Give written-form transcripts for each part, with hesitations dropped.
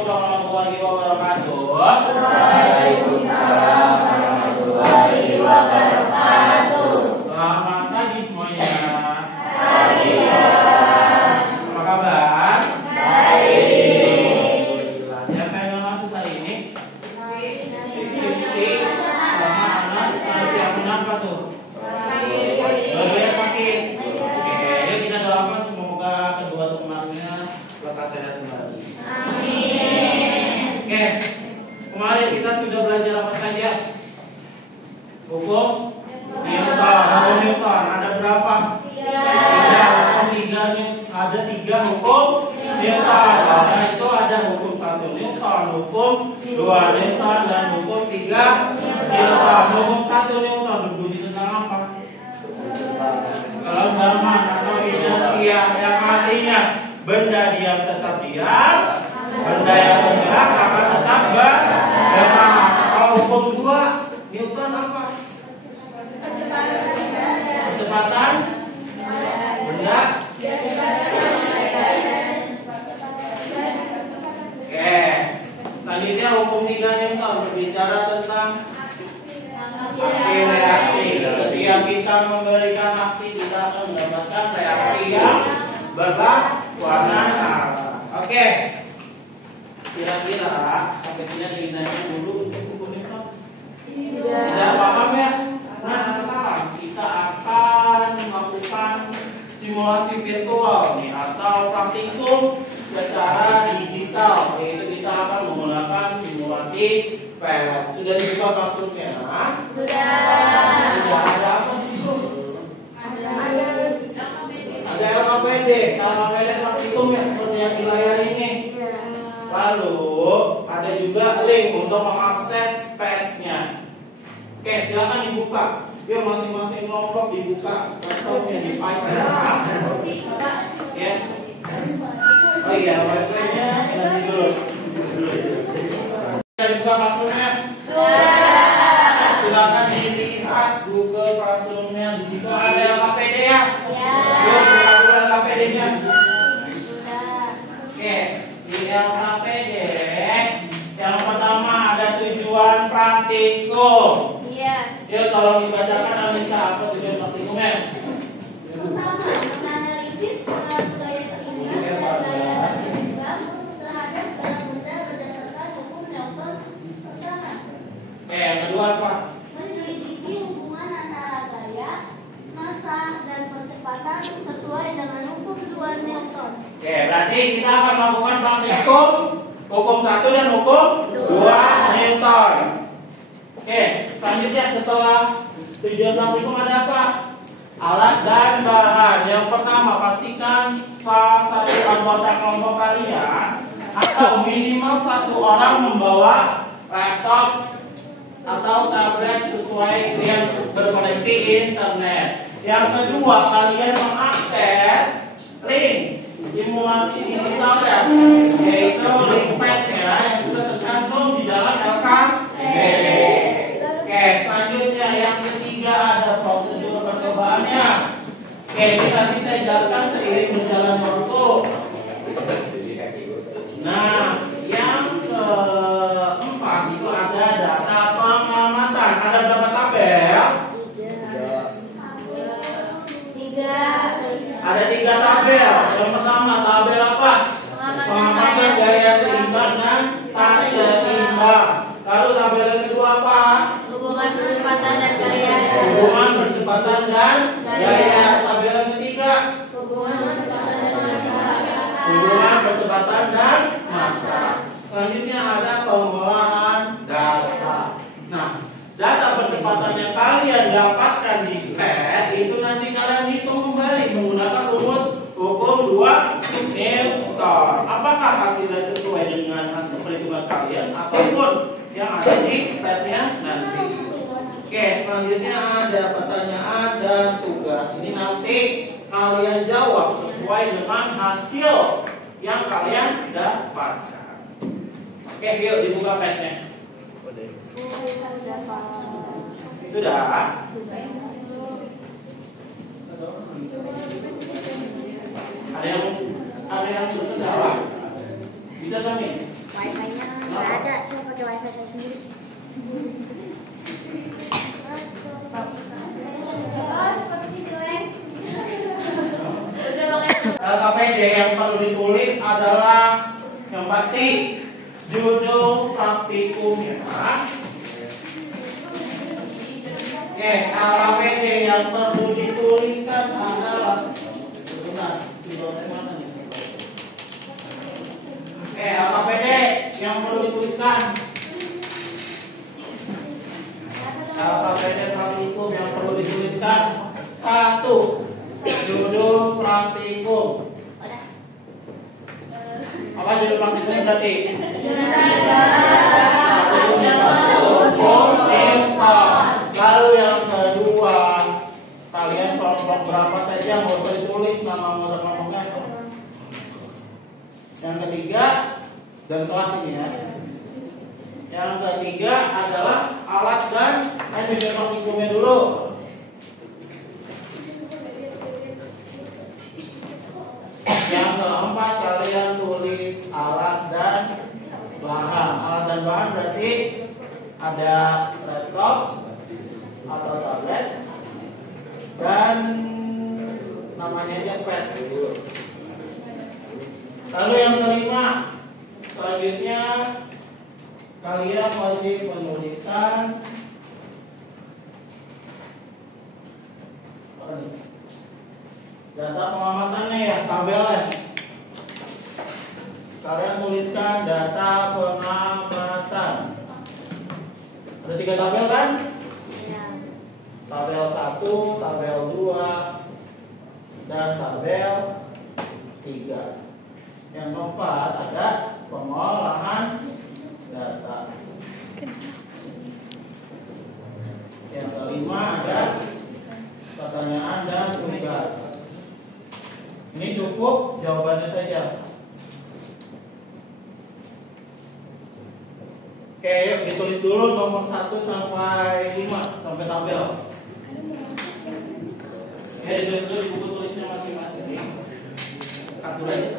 warahmatullahi wabarakatuh. Waalaikumsalam warahmatullahi wabarakatuh. Selamat pagi semuanya. Pagi. Apa kabar? Baik. Alhamdulillah. Siapa yang mau masuk hari ini? Fikri sama Anas. Siapa kenapa tuh? Dua-duanya sakit. Oke, yuk kita doakan semoga kedua temannya lekas sehat kembali. Amin. Oke, kemarin kita sudah belajar apa saja? Hukum Newton. Ada berapa? Tiga. Hukum ada tiga hukum Newton. Nah, itu ada hukum 1 Newton, hukum 2 Newton, dan hukum 3 Newton. Hukum 1 Newton berbunyi tentang apa? Kelembaban atau inersia, yang artinya benda diam tetap diam, benda yang bergerak akan tetap bergerak. Kalau hukum 2 Newton apa? Kecepatan benda. Oke, selanjutnya hukum 3 Newton berbicara tentang aksi reaksi. Setiap kita memberikan aksi, kita akan mendapatkan reaksi yang berlawanan. Oke, kira-kira sampai sini ada intinya dulu untuk hukum Newton. Tidak paham ya? Nah, sekarang kita akan melakukan simulasi virtual nih atau praktikum secara digital. Yaitu kita akan menggunakan simulasi PLET. Sudah dibuka maksudnya? Sudah. Ada apa sih tuh? Ada LKPD. LKPD praktikum ya seperti yang di layar ini. Lalu ada juga link untuk mengakses PET-nya. Oke, silakan dibuka. Yuk masing-masing kelompok dibuka laptopnya, device-nya. Ya. Oh iya, wifi-nya ganti dulu. Sudah dibuka classroom-nya? Sudah. Silakan dilihat Google Classroom-nya. Di situ ada LKPD ya? Ya. Yuk buka dulu LKPD-nya. Sudah. Oke, di LKPD yang pertama ada tujuan praktikum. Yes. Yuk tolong dibacakan Anissa, apa tujuan praktikumnya? Pertama, menganalisis pengaruh gaya seimbang dan gaya berseimbang terhadap barang benda berdasarkan hukum Newton pertama. Yang kedua apa? Menyelidiki hubungan antara gaya, massa, dan percepatan sesuai dengan hukum 2 Newton. Oke, berarti kita akan melakukan praktikum hukum 1 dan hukum 2 Newton. Oke, selanjutnya setelah tujuan praktikum ada apa? Alat dan bahan. Yang pertama, pastikan salah satu anggota kelompok kalian atau minimal satu orang membawa laptop atau tablet sesuai yang berkoneksi internet. Yang kedua, kalian mengakses link simulasi digital ya, yaitu link PET-nya yang sudah tercantum di dalam LKPD. Oke, selanjutnya yang ketiga ada prosedur percobaannya. Oke, ini nanti saya jelaskan seiring berjalan waktu. Nah, yang keempat itu ada data pengamatan. Ada berapa tabel? 3. Ada 3 tabel. Yang pertama tabel apa? Pengamatan gaya seimbang dan tak seimbang. Lalu tabel yang kedua apa? Hubungan percepatan dan gaya. Hubungan percepatan dan gaya. Tabel yang ketiga? Hubungan percepatan dan massa. Hubungan percepatan dan massa. Selanjutnya ada pengolahan data. Nah, data percepatan yang kalian dapatkan di PET itu nanti kalian hitung kembali menggunakan rumus hukum 2 Newton. Apakah hasilnya sesuai dengan hasil perhitungan kalian ataupun yang ada di PET-nya nanti? Oke, selanjutnya ada pertanyaan dan tugas. Ini nanti kalian jawab sesuai dengan hasil yang kalian dapatkan. Oke, yuk dibuka PET-nya. Sudah? Ada yang sudah terjawab? Bisa kami? Wifi-nya nggak ada, saya pakai wifi saya sendiri. LKPD yang perlu ditulis adalah yang pasti judul praktikumnya. Oke, LKPD yang perlu dituliskan adalah Oke, LKPD yang perlu dituliskan. LKPD praktikum yang perlu dituliskan. 1. Judul praktikum. Apa judul praktikumnya berarti? Lalu yang kedua, kalian kelompok berapa saja mau ditulis nama kelompoknya. Yang ketiga, dan kelas ini ya. Yang ketiga adalah alat dan judul praktikumnya dulu. Yang keempat, kalian tulis alat dan bahan. Alat dan bahan berarti ada laptop atau tablet dan namanya aja pad. Lalu yang kelima, selanjutnya kalian wajib menuliskan data pengamatannya ya, tabelnya. Kalian tuliskan data pengamatan. Ada 3 tabel kan? Tabel 1, tabel 2, dan tabel 3. Yang keempat ada pengolahan data. Yang kelima ada pertanyaan dan tugas. Ini cukup jawabannya saja. Oke, yuk ditulis dulu nomor 1 sampai 5 sampai tabel. Ya, ditulis dulu di buku tulisnya masing-masing. Kartu aja.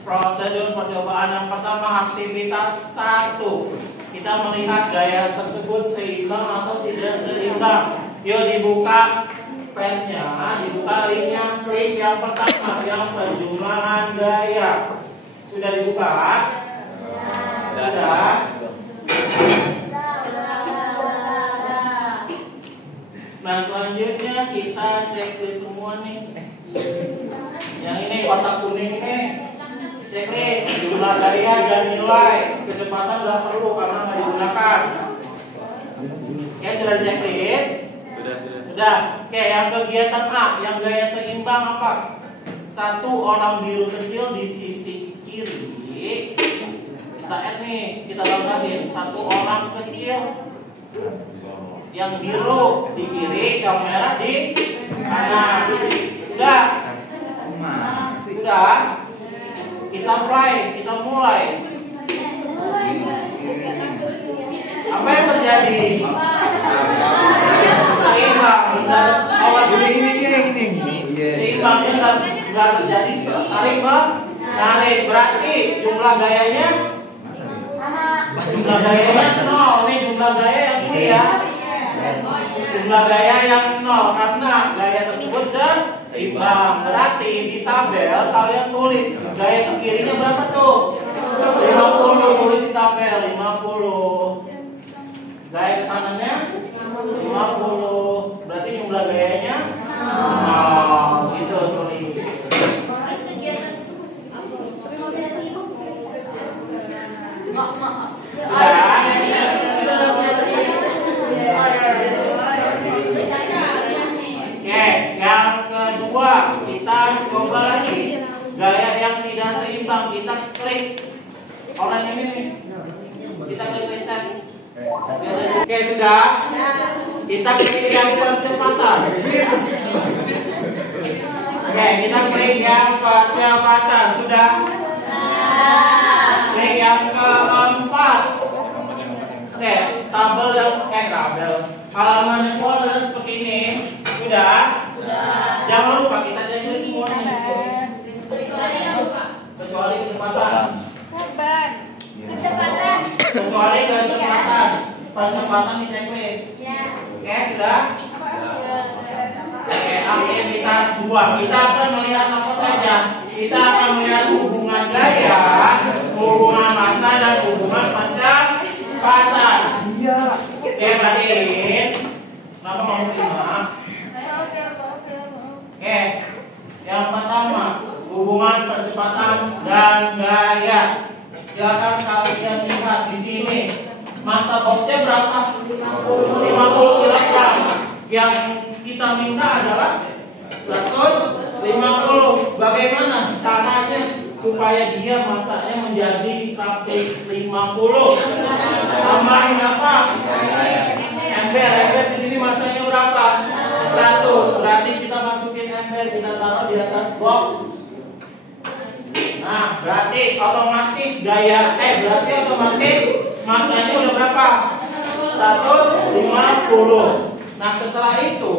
Prosedur percobaan yang pertama, aktivitas 1. Kita melihat gaya tersebut seimbang atau tidak seimbang. Yuk dibuka pennya, dibuka linknya, klik yang pertama yang penjumlahan gaya. Sudah dibuka? Sudah. Nah, selanjutnya kita checklist semua nih. Yang ini kotak kuning ini checklist jumlah gaya dan nilai. Kecepatan nggak perlu karena nggak digunakan. Oke, sudah checklist? Sudah. Oke, yang kegiatan A, yang gaya seimbang apa? 1 orang biru kecil di sisi kiri. Kita add nih, kita tambahin 1 orang kecil yang biru di kiri, yang merah di kanan. Sudah. Sudah. Kita mulai. Apa yang terjadi? Seimbang. Seimbangnya nggak terjadi. Saling menarik. Berarti jumlah gayanya 0. Ini jumlah gaya yang mulia. Jumlah gaya yang 0 karena gaya tersebut seimbang. Berarti di tabel kalian tulis gaya ke kirinya berapa tuh? 50. Tulis di tabel 50. Gaya ke kanannya 50. Berarti jumlah gayanya 0. Gitu tulis. Sudah. Oke, yang kedua kita coba lagi gaya yang tidak seimbang. Kita klik orang yang ini. Kita klik reset. Oke, sudah. Kita klik yang percepatan. Oke, kita klik yang percepatan. Sudah. Klik yang keempat. Oke, tabel halaman yang folder seperti ini. Sudah. Jangan lupa kita checklist semuanya di sini. Kecuali kecepatan. Kecepatan. Kecuali kecepatan. Percepatan di checklist. Ya. Oke, sudah? Oke, aktivitas 2. Kita akan melihat apa saja. Kita akan melihat hubungan gaya, hubungan massa, dan hubungan percepatan. Iya. Oke, berarti kenapa mau terima? Oke, yang pertama hubungan percepatan dan gaya. Silakan kalian lihat di sini. Massa boxnya berapa? 50 kg. Yang kita minta adalah 150. Bagaimana caranya supaya dia massanya menjadi 150? Tambahin apa? Ember di sini massanya berapa? 100. Berarti kita masukin ember, kita taruh di atas box. Nah, berarti otomatis berarti otomatis massanya udah berapa? 150. Nah, setelah itu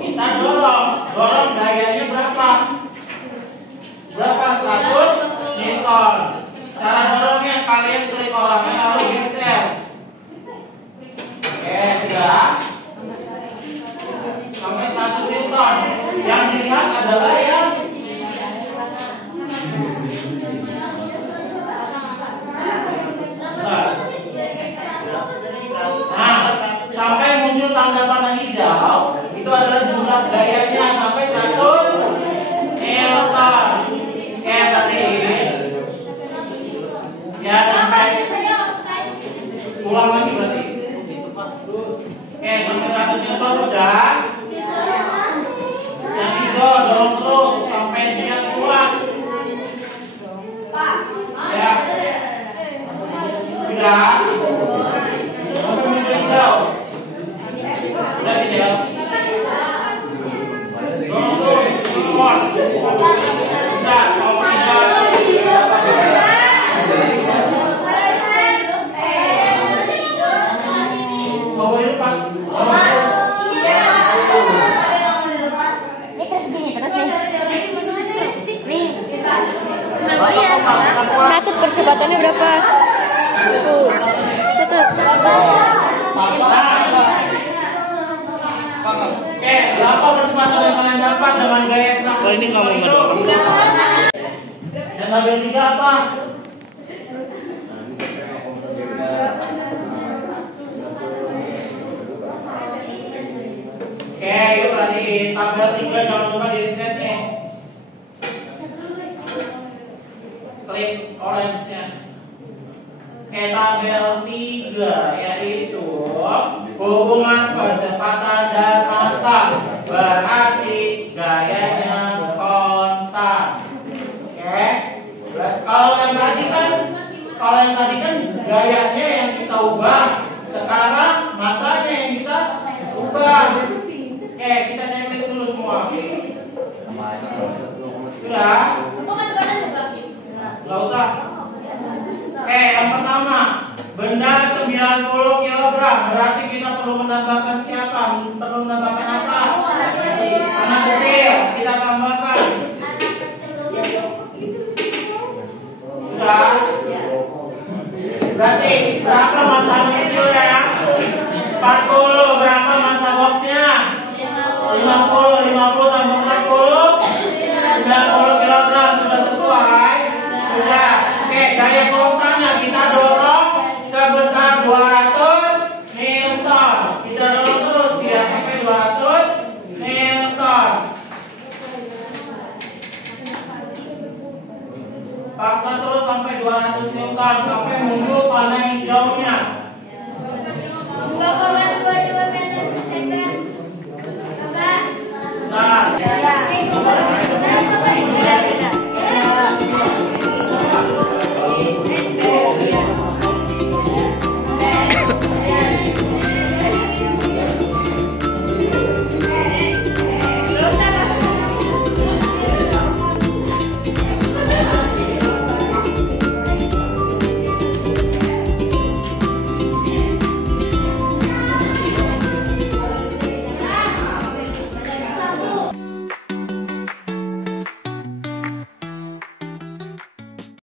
kita dorong gayanya berapa? 100 Newton. Cara dorongnya kalian klik orangnya lalu geser. Oke, sudah. Sampai 100 Newton. Yang dilihat adalah yang sampai muncul tanda panah hijau, itu adalah jumlah gayanya sampai 100 Newton. Oke, tadi ya sampai ulang lagi berarti. Oke, sampai 100 Newton sudah. Yang hijau dorong terus sampai dia kuat. Ya, sudah. Sampai hijau. Udah video. Dorong terus, kuat. Bisa, mau tidak. Mau lepas. Ini terus gini, terus nih. Nih. Oh iya. Catat percepatannya berapa? Tuh. Catat. Oke, berapa percepatan yang kalian dapat dengan gaya 100? Oh, ini kamu mendorong. Dan tabel 3 apa? Oke, yuk berarti tabel 3 jangan lupa di resetnya. Klik orange-nya. Oke, tabel 3 yaitu hubungan percepatan dan massa, berarti gayanya konstan. Oke, kalau yang tadi kan gayanya yang kita ubah, sekarang massanya yang kita ubah. Oke, kita checklist dulu semua. Sudah? Nggak usah. Oke, yang pertama, benda 90 kg. Berarti kita perlu menambahkan siapa? Perlu menambahkan apa? Anak kecil. Kita tambahkan. Sudah? Berarti berapa massa kecil ya? 40. Berapa massa boxnya? 50 tambah 40 90 kg. Sudah sesuai? Sudah. Oke, gaya konstannya kita dorong sebesar 200 Newton. Kita dorong terus dia sampai 200 Newton. Paksa terus sampai 200 Newton sampai muncul panah hijaunya. 2,22 meter per second. Nah,